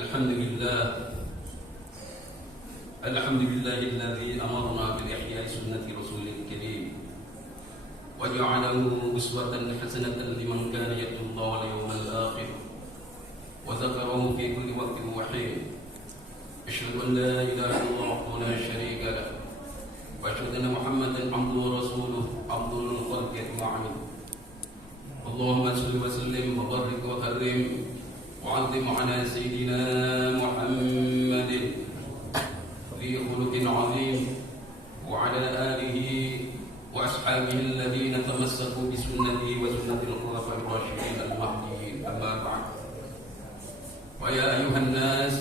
الحمد لله الذي أمرنا بإحياء سنة رسوله الكريم وجعله أسوة حسنة لمن كان يرجو الله واليوم الآخر وذكره في كل وقت وحين. أشهد أن لا إله إلا الله وحده لا شريك له وأشهد أن محمدا عبده ورسوله أفضل الخلق أجمعين. اللهم صل وسلم وبارك وكرم وعظم على سيدنا محمد ذي خلق عظيم وعلى آله وأصحابه الذين تمسكوا بسنته وسنة الخلفاء الراشدين المهديين. أما بعد، ويا أيها الناس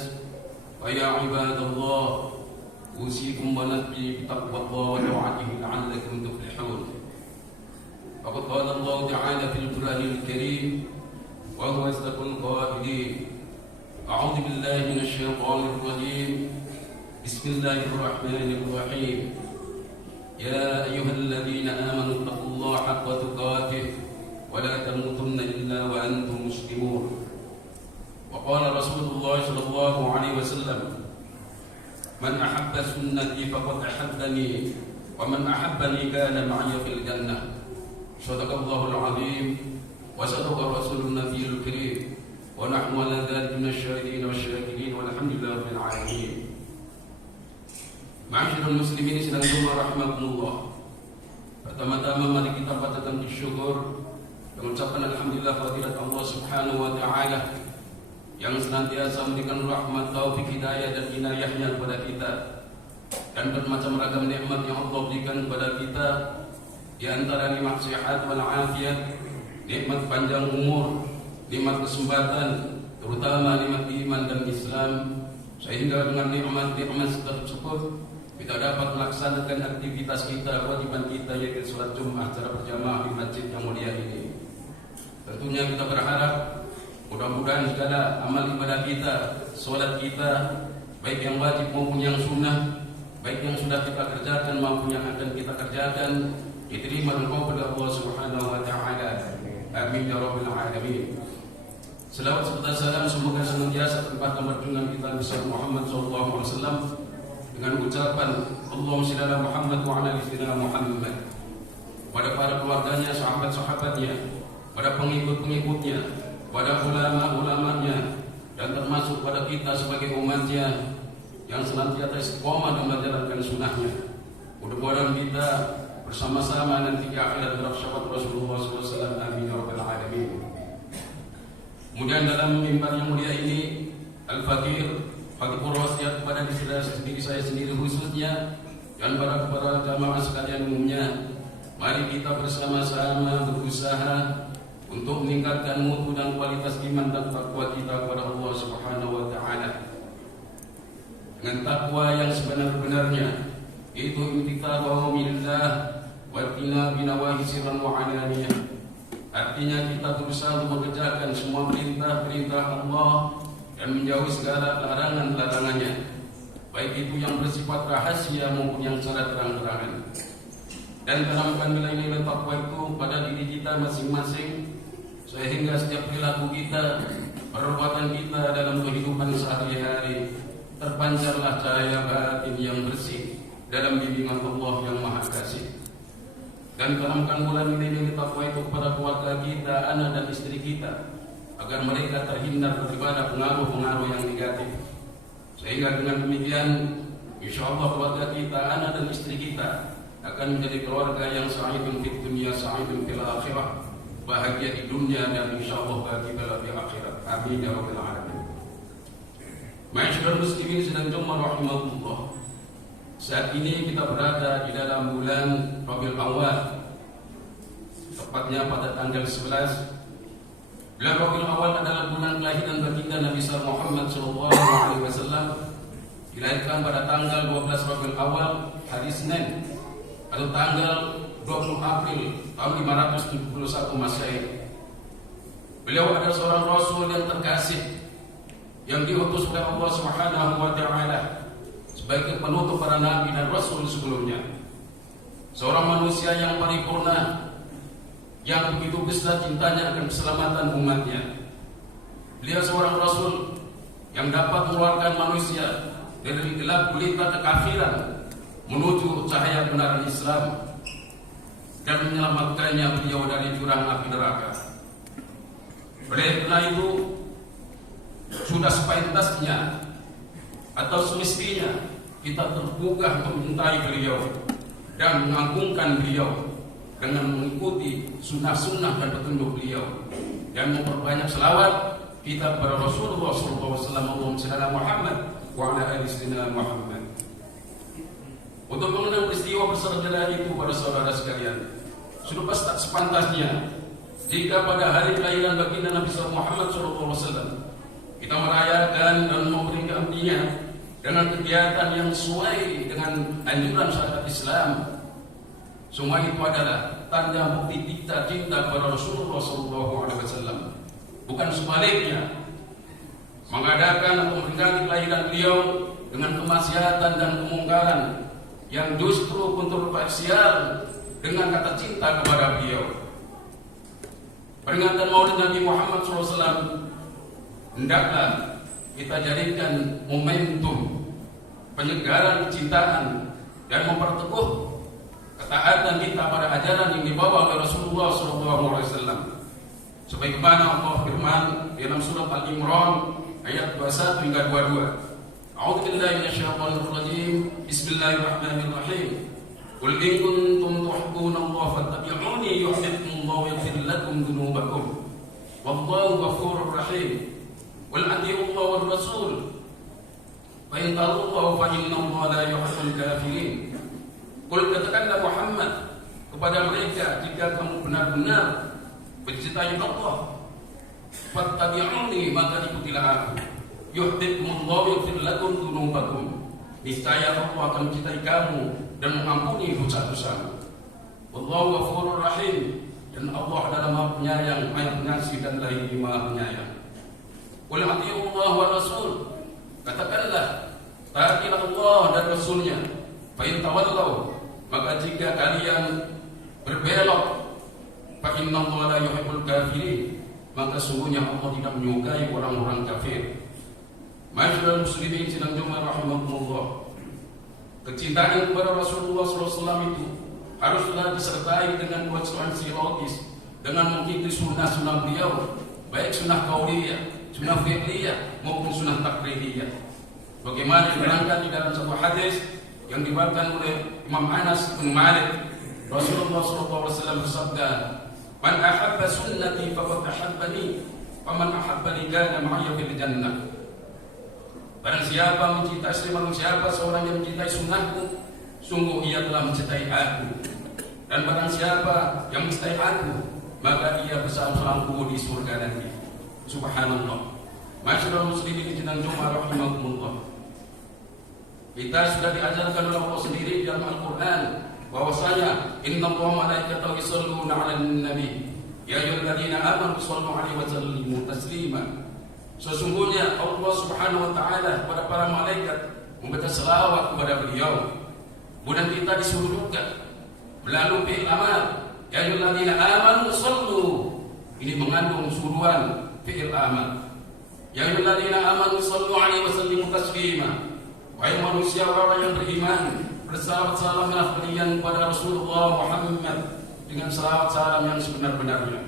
ويا عباد الله، أوصيكم ونفسي بتقوى الله وطاعته لعلكم تفلحون. فقد قال الله تعالى في القرآن الكريم وهو أصدق القائلين: أعوذ بالله من الشيطان الرجيم، بسم الله الرحمن الرحيم. يا أيها الذين آمنوا اتقوا الله حق تقاته ولا تموتن إلا وأنتم مسلمون. وقال رسول الله صلى الله عليه وسلم: من أحب سنتي فقد أحبني ومن أحبني كان معي في الجنة. صدق الله العظيم وصدق رسول النبي الكريم ونحن على ذلك من الشاهدين والشاكرين والحمد لله رب العالمين. Ma'asyiral muslimin sedang rahmatullah. Pertama-tama mari kita patahkan bersyukur dan mengucapkan alhamdulillah kehadirat Allah Subhanahu wa taala yang senantiasa memberikan rahmat, taufik, hidayah dan inayahnya kepada kita, dan bermacam ragam nikmat yang Allah berikan kepada kita, di antara nikmat sehat wal afiat, nikmat panjang umur, nikmat kesempatan, terutama nikmat iman dan Islam, sehingga dengan nikmat tersebut kita dapat melaksanakan aktivitas kita, kewajiban kita, yaitu sholat Jumat secara berjamaah di masjid yang mulia ini. Tentunya kita berharap mudah-mudahan segala amal ibadah kita, sholat kita, baik yang wajib maupun yang sunnah, baik yang sudah kita kerjakan maupun yang akan kita kerjakan, diterima oleh Allah Subhanahu wa taala. Amin ya rabbal alamin. Selawat serta salam semoga senantiasa terlimpahkan berjungan kita besar Muhammad sallallahu alaihi wasallam dengan ucapan Allahumma shalli ala Muhammad wa ala ali sayyidina Muhammad, pada para keluarganya, sahabat-sahabatnya, pada pengikut-pengikutnya, pada ulama-ulamanya, dan termasuk pada kita sebagai umatnya yang senantiasa istiqomah dan menjalankan sunnahnya. Mudah-mudahan kita bersama-sama nanti di akhirat dalam syafaat Rasulullah SAW. Amin ya rabbal alamin. Kemudian dalam mimbar yang mulia ini, Al-Fakir wasiat kepada diri saya sendiri khususnya, dan para jamaah sekalian umumnya, mari kita bersama-sama berusaha untuk meningkatkan mutu dan kualitas iman dan takwa kita kepada Allah Subhanahu wa taala. Dengan takwa yang sebenar-benarnya, itu imtithalu awamirillah wa tina binawahi sirran wa alaniyah. Artinya kita berusaha untuk mengerjakan semua perintah-perintah Allah dan menjauhi segala larangan-larangannya, baik itu yang bersifat rahasia maupun yang secara terang-terangan. Dan tanamkan nilai-nilai takwa itu pada diri kita masing-masing, sehingga setiap perilaku kita, perbuatan kita dalam kehidupan sehari-hari terpancarlah cahaya batin yang bersih dalam bimbingan Allah yang Maha Kasih. Dan tanamkan pula nilai-nilai takwa itu kepada keluarga kita, anak dan istri kita, agar mereka terhindar daripada pengaruh-pengaruh yang negatif. Sehingga dengan demikian, insyaallah keluarga kita, anak dan istri kita akan menjadi keluarga yang sa'idun fid dunya, sa'idun fil akhirah, bahagia di dunia dan insyaallah bahagia di akhirat. Amin ya rabbal alamin. Ma'asyiral muslimin sedang rahimahullah. Saat ini kita berada di dalam bulan Rabiul Awal, tepatnya pada tanggal 11. Bulan Rabiul Awal adalah bulan kelahiran baginda Nabi Muhammad SAW. Dilahirkan pada tanggal 12 Rabiul Awal, hari Senin, atau tanggal 20 April tahun 571 Masehi. Beliau adalah seorang Rasul yang terkasih, yang diutus oleh Allah Subhanahu wa taala sebagai penutup para nabi dan rasul sebelumnya. Seorang manusia yang paripurna, yang begitu besar cintanya akan keselamatan umatnya. Beliau seorang Rasul yang dapat mengeluarkan manusia dari gelap gulita kekafiran menuju cahaya kebenaran Islam dan menyelamatkannya beliau dari jurang api neraka. Oleh karena itu, sudah sepantasnya atau semestinya kita tergugah untuk mencintai beliau dan mengagungkan beliau dengan mengikuti sunnah-sunnah dan petunjuk beliau dan memperbanyak selawat kita kepada Rasulullah SAW, Allahumma shalli ala Muhammad wa ala ali sayyidina Muhammad. Untuk mengenang peristiwa bersejarah itu para saudara sekalian, sudah tak sepantasnya jika pada hari kelahiran baginda Nabi Muhammad SAW kita merayakan dan memperingatinya dengan kegiatan yang sesuai dengan anjuran syariat Islam. Semua itu adalah tanda bukti kita cinta kepada Rasulullah SAW. Bukan sebaliknya, mengadakan atau memperingati kelahiran beliau dengan kemaksiatan dan kemungkaran yang justru kontroversial dengan kata cinta kepada beliau. Peringatan Maulid Nabi Muhammad SAW hendaklah kita jadikan momentum penyegaran kecintaan dan memperteguh ketaatan kita pada ajaran yang dibawa oleh Rasulullah SAW. Sebagaimana Allah firman dalam surat Al-Imran ayat 21 hingga 22. A'udzu billahi minasyaitonir rajim. Bismillahirrahmanirrahim. Qul in kuntum tuhibbunallaha fattabi'uni yuhibbukumullahu wa yaghfir lakum dzunubakum. Wallahu ghafurur rahim. Qul atii'ullaha war rasul. Fa in tawallu fa innallaha la yuhibbul kafirin. Qul katakanlah Muhammad kepada mereka, jika kamu benar-benar mencintai Allah, fattabi'uni, maka ikutilah aku. Yuhibbukumullahu yaghfir lakum dzunubakum. Niscaya Allah akan mencintai kamu dan mengampuni dosa-dosamu. Wallahu ghafurur rahim, dan Allah adalah Maha Penyayang, Maha Pengasih dan lagi Maha Penyayang. Qul atii'ullaha wa rasul. Katakanlah, taatilah Allah dan Rasulnya. Fa in tawallaw, maka jika kalian berbelok, fa innallaha la yuhibbul kafirin, maka sungguhnya Allah tidak menyukai orang-orang kafir. Ma'asyiral muslimin sidang Jumat rahimakumullah. Kecintaan kepada Rasulullah SAW itu haruslah disertai dengan konsekuensi logis, dengan mengikuti sunnah-sunnah beliau, baik sunnah qauliyah, sunnah fi'liyah maupun sunnah takririyyah. Bagaimana diterangkan di dalam sebuah hadis yang diriwayatkan oleh Imam Anas bin Malik, Rasulullah SAW bersabda, "Man ahabba sunnati faqad ahabbani, wa man ahabbani kana ma'iya fil jannah." Barang siapa seorang yang mencintai sunnahku, sungguh ia telah mencintai aku. Dan barang siapa yang mencintai aku, maka ia bersama-samaku di surga nanti. Subhanallah. Ma'asyiral muslimin sidang Jumat rahimakumullah. Kita sudah diajarkan oleh Allah sendiri dalam Al-Quran bahwasanya innallaha wa malaikatahu yusholluna 'alan nabi ya ayyuhalladzina amanu shollu 'alaihi wa sallimu taslima. Sesungguhnya Allah Subhanahu wa taala kepada para malaikat membaca selawat kepada beliau. Kemudian kita disuruh juga melalui fi'il amal, ya ayyuhalladzina amanu shollu. Ini mengandung suruhan fi'il amal. Ya ayyuhalladzina amanu shollu 'alaihi wa sallimu taslima. Wahai manusia, orang yang beriman, bersalawat salamlah kalian kepada Rasulullah Muhammad dengan salawat salam yang sebenar-benarnya.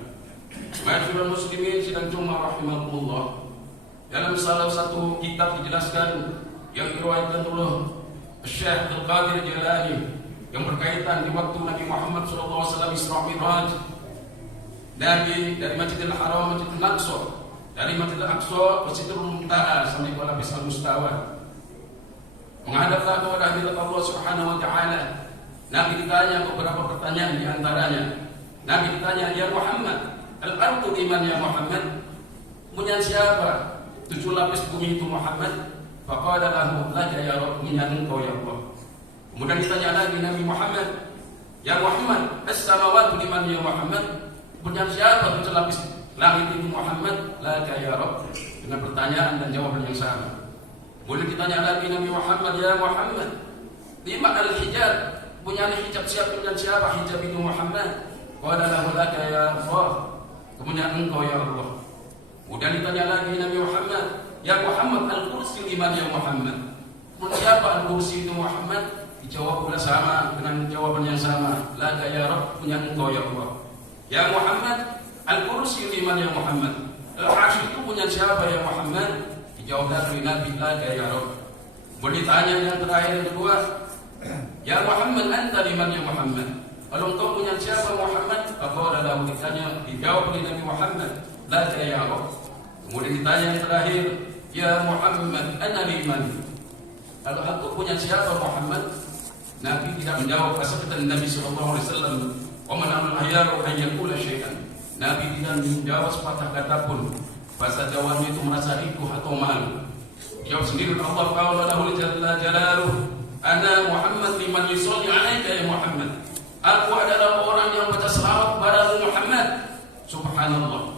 Ma'asyiral muslimin sidang Jumat rahimakumullah. Dalam salah satu kitab dijelaskan yang diriwayatkan oleh Syekh Abdul Qadir Jilani yang berkaitan di waktu Nabi Muhammad SAW Isra Mi'raj dari Masjidil Haram, Masjidil Aqsa, dari Masjidil Aqsa ke Sidratul Muntaha sampai ke Lapis Al-Mustawa, menghadaplah kepada hadirat Allah Subhanahu wa taala. Nabi ditanya beberapa pertanyaan, di antaranya Nabi ditanya, "Ya Muhammad, al-ardu liman ya Muhammad?" Kemudian siapa 7 lapis bumi itu Muhammad? Faqala lahu laka ya Rabb, engkau ya Allah. Kemudian ditanya lagi Nabi Muhammad, "Ya Muhammad, as-samawati liman ya Muhammad?" Kemudian siapa 7 lapis langit itu Muhammad? Laka ya Rabb, dengan pertanyaan dan jawaban yang sama. Kemudian ditanya lagi Nabi Muhammad, "Ya Muhammad, lima al-hijab?" Punya hijab siapa? Kemudian siapa hijab itu Muhammad? Qala lahu laka ya Allah, kemudian engkau ya Allah. Kemudian ditanya lagi Nabi Muhammad, Ya Muhammad, al-kursi liman ya Muhammad. Siapa al-kursi itu Muhammad? Dijawab pula sama dengan jawaban yang sama. Laka ya Rabb, punya engkau ya Allah. Ya Muhammad, al-kursi liman ya Muhammad. Al-arsy itu punya siapa ya Muhammad? Dijawab dari Nabi, laka ya Rabb. Boleh ditanya yang terakhir yang kedua, ya Muhammad, anta liman ya Muhammad. Kalau engkau punya siapa Muhammad? Faqala lahu, ditanya, dijawab oleh Nabi Muhammad, laka ya Rabb. Kemudian ditanya yang terakhir, ya Muhammad, ana liman. Kalau aku punya siapa Muhammad? Nabi tidak menjawab. Asal Nabi sallallahu alaihi wasallam, "Wa man al-hayyaru an yaqula syai'an." Nabi tidak menjawab sepatah kata pun. Bahasa Jawanya itu merasa ribuh atau malu. Jawab sendiri Allah Ta'ala lahu jalla jalaluhu, "Ana Muhammad liman yusalli 'alaika ya Muhammad." Aku adalah orang yang baca selawat kepada Muhammad. Subhanallah.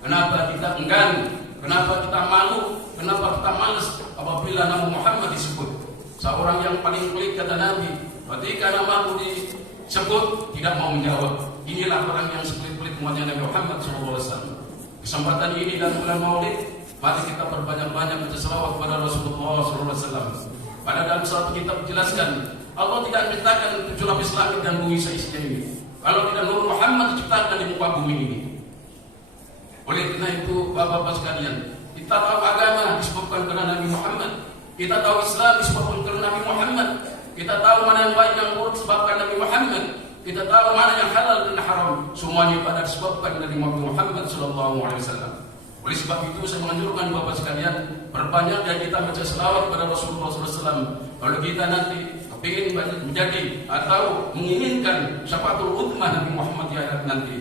Kenapa kita enggan? Kenapa kita malu? Kenapa kita malas apabila nama Muhammad disebut? Seorang yang paling pelit kata Nabi, ketika namaku disebut tidak mau menjawab. Inilah orang yang sepelit-pelit umatnya Nabi Muhammad SAW. Kesempatan ini dan bulan Maulid, mari kita berbanyak-banyak baca selawat kepada Rasulullah SAW. Pada dalam satu kitab dijelaskan, Allah tidak menciptakan 7 lapis langit dan bumi seisinya ini. Kalau tidak Nur Muhammad diciptakan di muka bumi ini. Oleh karena itu, bapak-bapak sekalian, kita tahu agama disebabkan karena Nabi Muhammad. Kita tahu Islam disebabkan karena Nabi Muhammad. Kita tahu mana yang baik yang buruk disebabkan Nabi Muhammad. Kita tahu mana yang halal dan haram. Semuanya pada disebabkan dari Nabi Muhammad SAW. Oleh sebab itu saya menganjurkan bapak sekalian, berbanyak yang kita baca selawat pada Rasulullah SAW. Kalau kita nanti ingin menjadi atau menginginkan syafaatul ummah Nabi Muhammad di akhirat nanti.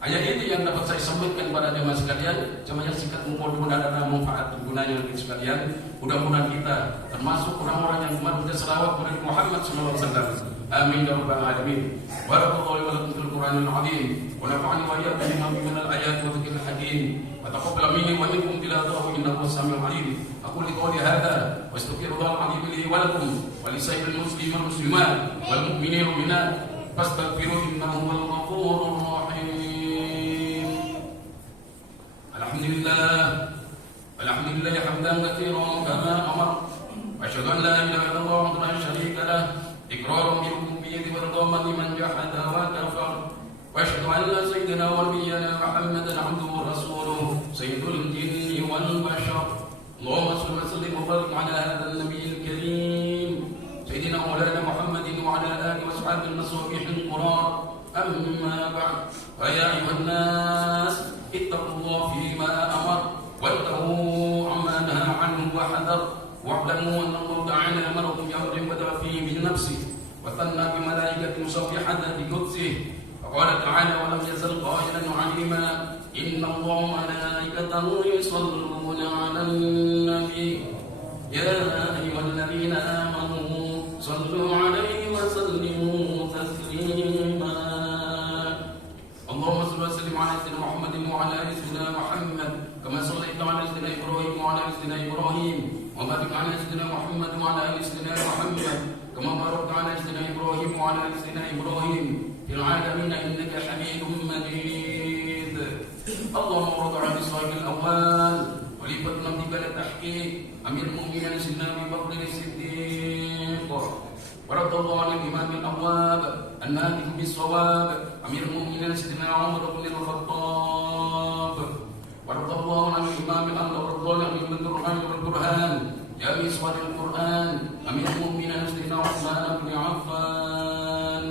Ayat ini yang dapat saya sampaikan kepada jemaah sekalian. Jemaah singkat, mudah-mudahan ada manfaat gunanya bagi sekalian. Mudah-mudahan kita termasuk orang-orang yang kemarin berselawat kepada Muhammad SAW. Amin ya rabbal alamin. Barakallahu wa lakum fil Qur'anil azim. Wa nafa'ani wa iyyakum bima fihi minal ayati wa dzikril hakim. Wa taqabbal minni wa minkum tilawatahu innahu was-sami'ul alim. Aqulu qawli hadza wa astaghfirullahal azim li wa lakum wa li sa'iril muslimin wal muslimat wal mu'minina wal mu'minat fastaghfiruhu innahu huwal ghafurur rahim. Alhamdulillah hamdan katsiran kama amar. Wa asyhadu an la ilaha illallah wahdahu la syarika lah. Iqraran bi rububiyyati wa ridwan liman jahada wa kafar. Wa asyhadu anna sayyidina wa nabiyyana Muhammadan 'abduhu wa rasuluhu sayyidul jinni wal bashar. Allahumma shalli wa sallim wa barik 'ala hadzal nabiyil karim sayyidina maulana Muhammadin wa 'ala alihi wa sahbihi al-masabihil qurar. Amma ba'd. Wa ya ayyuhan nas ittaqullaha fima amar واتقوا عما نهى عنه وحذر واعلموا ان الله تعالى امركم بامر بدا فيه بنفسه وثنى بملائكه مسبحه بقدسه وقال تعالى ولم يزل قائلا عليما ان الله وملائكته يصلون على النبي يا ايها الذين امنوا صلوا عليه وسلموا تسليما اللهم صل وسلم على سيدنا محمد وعلى ال سيدنا محمد كما صليت على سيدنا ابراهيم وعلى ال سيدنا ابراهيم وبارك على سيدنا محمد وعلى ال سيدنا محمد كما باركت على سيدنا ابراهيم وعلى ال سيدنا ابراهيم في العالمين انك حميد مجيد. اللهم ارض عن اسرائيل الاول وليفة نبي بلد التحقيق امير المؤمنين سيدنا ابي بكر الصديق ورضى الله عن الامام الابواب الناطق بالصواب امير المؤمنين سيدنا عمر بن الخطاب ورضى الله عن الإمام الأمر والظالم من القرآن والقرآن يا مصور القرآن أمير المؤمنين سيدنا عثمان بن عفان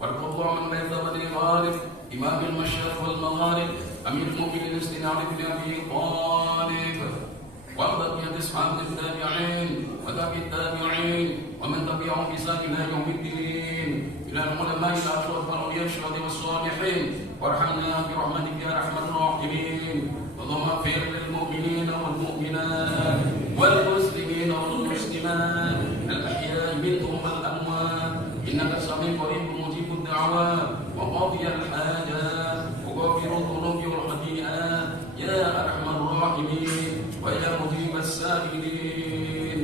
ورضى الله عن بيت بن غالب إمام المشرق والمغارب أمير المؤمنين سيدنا علي بن أبي طالب وعن بقية أصحاب التابعين وتابع التابعين ومن تبعهم بإحسان إلى يوم الدين إلى العلماء الأشرف والأولياء والصالحين وارحمنا برحمتك يا أرحم الراحمين. اللهم اغفر للمؤمنين والمؤمنات والمسلمين والمسلمات الأحياء منهم والأموات إنك سميع قريب مجيب الدعوات وقاضي الحاجات وغافر الذنوب والخطيئات يا أرحم الراحمين ويا مجيب السائلين.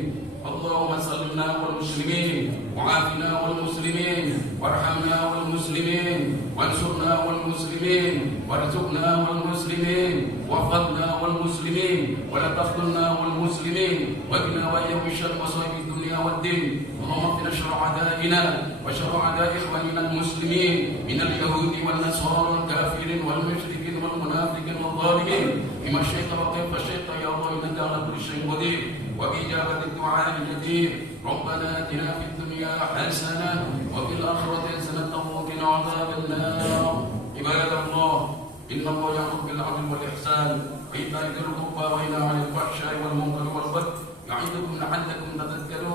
اللهم سلمنا والمسلمين وعافنا والمسلمين وارحمنا والمسلمين وانصرنا والمسلمين وارزقنا والمسلمين واحفظنا والمسلمين ولا تخذلنا والمسلمين واقنا واياهم من شر مصائب الدنيا والدين. اللهم اقنا شر اعدائنا وشر اعداء اخواننا المسلمين من اليهود والنصارى والكافرين والمشركين والمنافقين والظالمين بما شئت وكيف شئت يا الله انك على كل شيء قدير وبإجابة الدعاء الجدير. ربنا آتنا في الدنيا حسنة وفي الآخرة حسنة وقنا عذاب النار. عباد الله إن الله يأمر بالعدل والإحسان وإيتاء ذي القربى وينهى عن الفحشاء والمنكر والبغي يعظكم لعلكم تذكرون.